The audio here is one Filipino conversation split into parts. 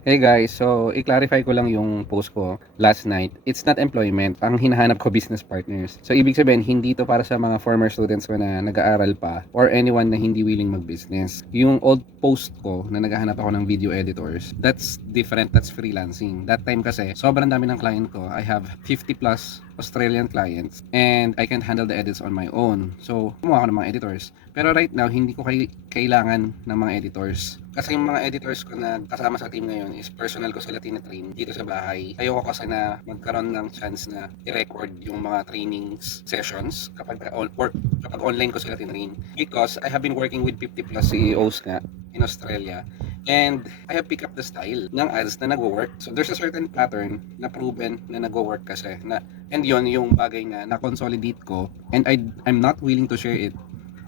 Hey guys, so i-clarify ko lang yung post ko last night. It's not employment. Ang hinahanap ko business partners. So ibig sabihin, hindi to para sa mga former students ko na nag-aaral pa or anyone na hindi willing mag-business. Yung old post ko na naghahanap ako ng video editors, that's different. That's freelancing. That time kasi, sobrang dami ng client ko. I have 50 plus Australian clients and I can handle the edits on my own. So, kumuha ako ng mga editors. Pero right now, hindi ko kailangan ng mga editors. Kasi yung mga editors ko na kasama sa team ngayon is personal ko sila tinatrain dito sa bahay. Ayoko kasi na magkaroon ng chance na i-record yung mga training sessions kapag online ko sila tinatrain. Because I have been working with 50 plus CEOs nga in Australia. And I have picked up the style ng ads na nagwo-work. So there's a certain pattern na proven na nagwo-work kasi. And yon yung bagay nga na consolidate ko and I'm not willing to share it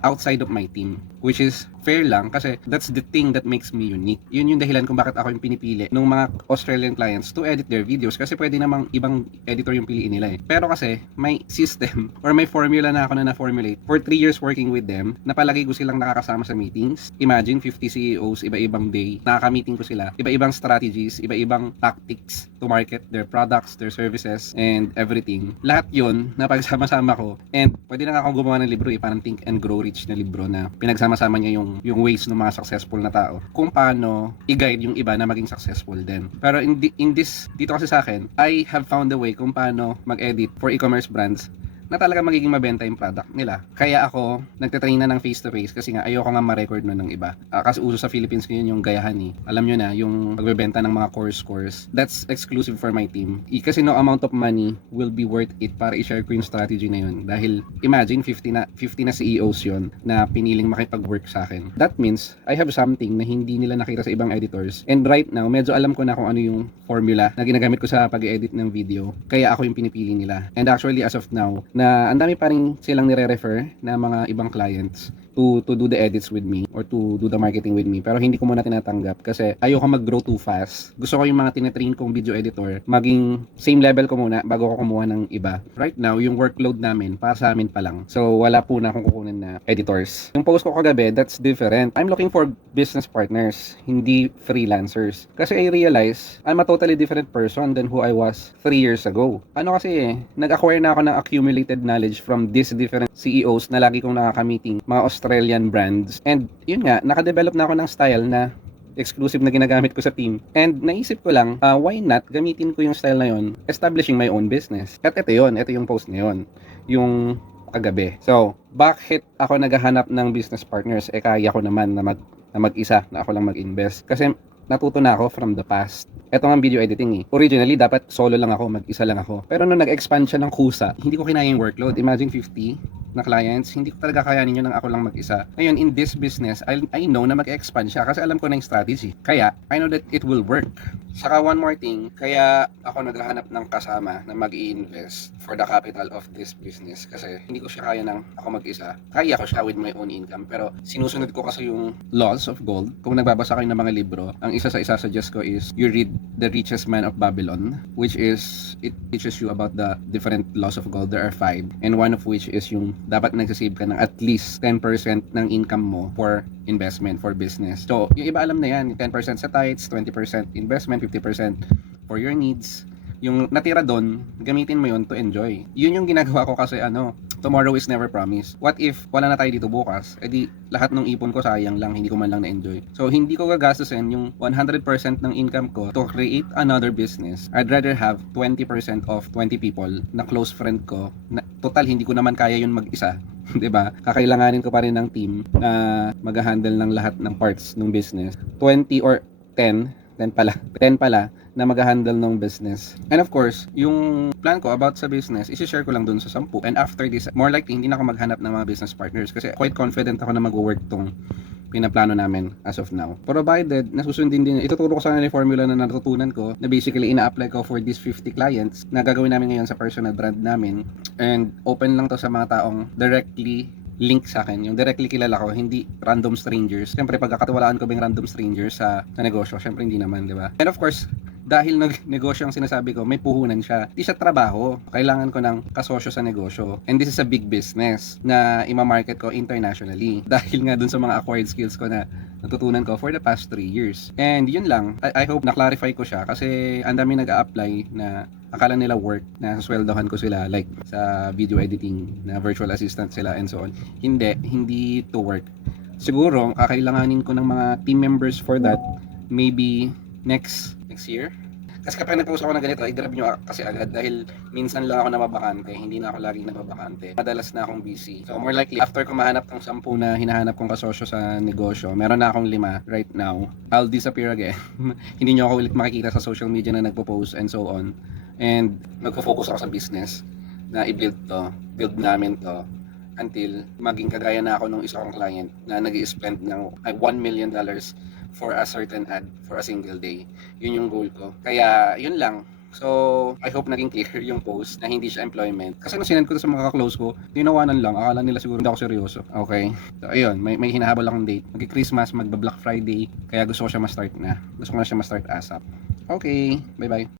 outside of my team, which is fair lang kasi that's the thing that makes me unique. Yun yung dahilan kung bakit ako yung pinipili ng mga Australian clients to edit their videos kasi pwede namang ibang editor yung piliin nila eh. Pero kasi may system or may formula na ako na na-formulate for 3 years working with them na palagi ko silang nakakasama sa meetings. Imagine 50 CEOs, iba-ibang day, nakaka-meeting ko sila, iba-ibang strategies, iba-ibang tactics to market their products, their services, and everything. Lahat yun na pagsama-sama ko and pwede na nga akong gumawa ng libro eh, parang Think and Grow Rich na libro na pinagsama-sama niya yung ways ng mga successful na tao kung paano i-guide yung iba na maging successful din. Pero dito kasi sa akin, I have found a way kung paano mag-edit for e-commerce brands na talaga magiging mabenta yung product nila. Kaya ako nagtatrain na ng face-to-face kasi nga ayoko nga ma-record nun ng iba. Kasi uso sa Philippines ngayon yung gayahan eh. Alam nyo na, yung pagbebenta ng mga course, that's exclusive for my team. Kasi no amount of money will be worth it para i-share ko yung strategy na yun. Dahil imagine 50 na CEOs yun na piniling makipag-work sa akin. That means I have something na hindi nila nakita sa ibang editors. And right now, medyo alam ko na kung ano yung formula na ginagamit ko sa pag-edit ng video. Kaya ako yung pinipili nila. And actually, as of now, na ang dami pa rin silang nire-refer na mga ibang clients to do the edits with me or to do the marketing with me, pero hindi ko muna tinatanggap kasi ayoko mag-grow too fast. Gusto ko yung mga tinetrain kong video editor maging same level ko muna bago ko kumuha ng iba. Right now, yung workload namin para sa amin pa lang. So wala po na akong kukunin na editors. Yung post ko kagabi, that's different. I'm looking for business partners, hindi freelancers. Kasi I realize I'm a totally different person than who I was 3 years ago. Ano kasi nag-acquire na ako ng accumulated knowledge from these different CEOs na lagi kong nakaka-meeting, mga Australian brands. And yun nga, nakadevelop na ako ng style na exclusive na ginagamit ko sa team. And naisip ko lang, why not gamitin ko yung style na yun, establishing my own business. At ito yung post na yun, yung kagabi. So, bakit ako naghahanap ng business partners? Kaya ko naman na mag-isa, na ako lang mag-invest. Kasi natuto na ako from the past. Ito nga video editing eh. Originally, dapat solo lang ako, mag-isa lang ako. Pero nung nag-expand siya ng kusa, hindi ko kinaya yung workload. Imagine 50 na clients, hindi ko talaga kayanin yun ng ako lang mag-isa. Ngayon, in this business, I know na mag-expand siya kasi alam ko na yung strategy. Kaya, I know that it will work. Saka one more thing, kaya ako naghahanap ng kasama na mag-i-invest for the capital of this business kasi hindi ko siya kaya ng ako mag-isa. Kaya ko siya with my own income pero sinusunod ko kasi yung laws of gold. Kung nagbabasa kayo ng mga libro, ang isa sa isa-suggest ko is you read The Richest Man of Babylon, which is, it teaches you about the different laws of gold. There are 5 and one of which is yung dapat nagsasave ka ng at least 10% ng income mo for investment, for business. So, yung iba alam na yan, 10% sa tithes, 20% investment, 50% for your needs. Yung natira doon, gamitin mo yun to enjoy. Yun yung ginagawa ko kasi tomorrow is never promised. What if wala na tayo dito bukas? Edi lahat ng ipon ko sayang lang, hindi ko man lang na-enjoy. So hindi ko gagastusin yung 100% ng income ko to create another business. I'd rather have 20% of 20 people na close friend ko. Na, total hindi ko naman kaya yun mag-isa. 'Di ba? Kakailanganin ko pa rin ng team na mag-handle ng lahat ng parts ng business. 20 or 10 pala na mag-handle ng business. And of course, yung plan ko about sa business, isi-share ko lang dun sa 10. And after this, more likely, hindi na ako maghanap ng mga business partners kasi quite confident ako na mag-work tong pinaplano namin as of now. Provided, nasusundin din, ituturo ko sa kanila yung formula na natutunan ko na basically ina-apply ko for these 50 clients na gagawin namin ngayon sa personal brand namin. And open lang to sa mga taong directly link sa akin, yung directly kilala ko, hindi random strangers. Siyempre, pagkakatiwalaan ko ba yung random strangers sa negosyo? Siyempre, hindi naman, di ba? And of course, dahil negosyo ang sinasabi ko, may puhunan siya. Di siya trabaho. Kailangan ko ng kasosyo sa negosyo. And this is a big business na ima-market ko internationally. Dahil nga dun sa mga acquired skills ko na natutunan ko for the past 3 years. And yun lang. I hope na-clarify ko siya kasi ang dami nag-a-apply na akala nila work na sweldohan ko sila like sa video editing na virtual assistant sila and so on. Hindi to work. Siguro kakailanganin ko ng mga team members for that maybe next year. Kasi kapag nag-post ako ng ganito, i-grab nyo kasi agad dahil minsan lang ako nababakante, hindi na ako laging nababakante. Madalas na akong busy. So more likely, after ko mahanap ng 10 na hinahanap kong kasosyo sa negosyo, meron na akong 5 right now. I'll disappear again. Hindi nyo ako ulit makikita sa social media na nagpo-post and so on. And magpo-focus ako sa business na i-build build namin to until maging kagaya na ako nung isa kong client na nag-i-spend ng $1 million for a certain ad for a single day. Yun yung goal ko. Kaya yun lang. So, I hope naging clear yung post na hindi siya employment. Kasi nung sinend ko sa mga ka-close ko, tinawanan lang. Akala nila siguro hindi ako seryoso. Okay. So, ayun. May hinahabol akong date. Mag-Christmas, magba-Black Friday. Kaya gusto ko siya ma-start na. Gusto ko na siya ma-start ASAP. Okay. Bye-bye.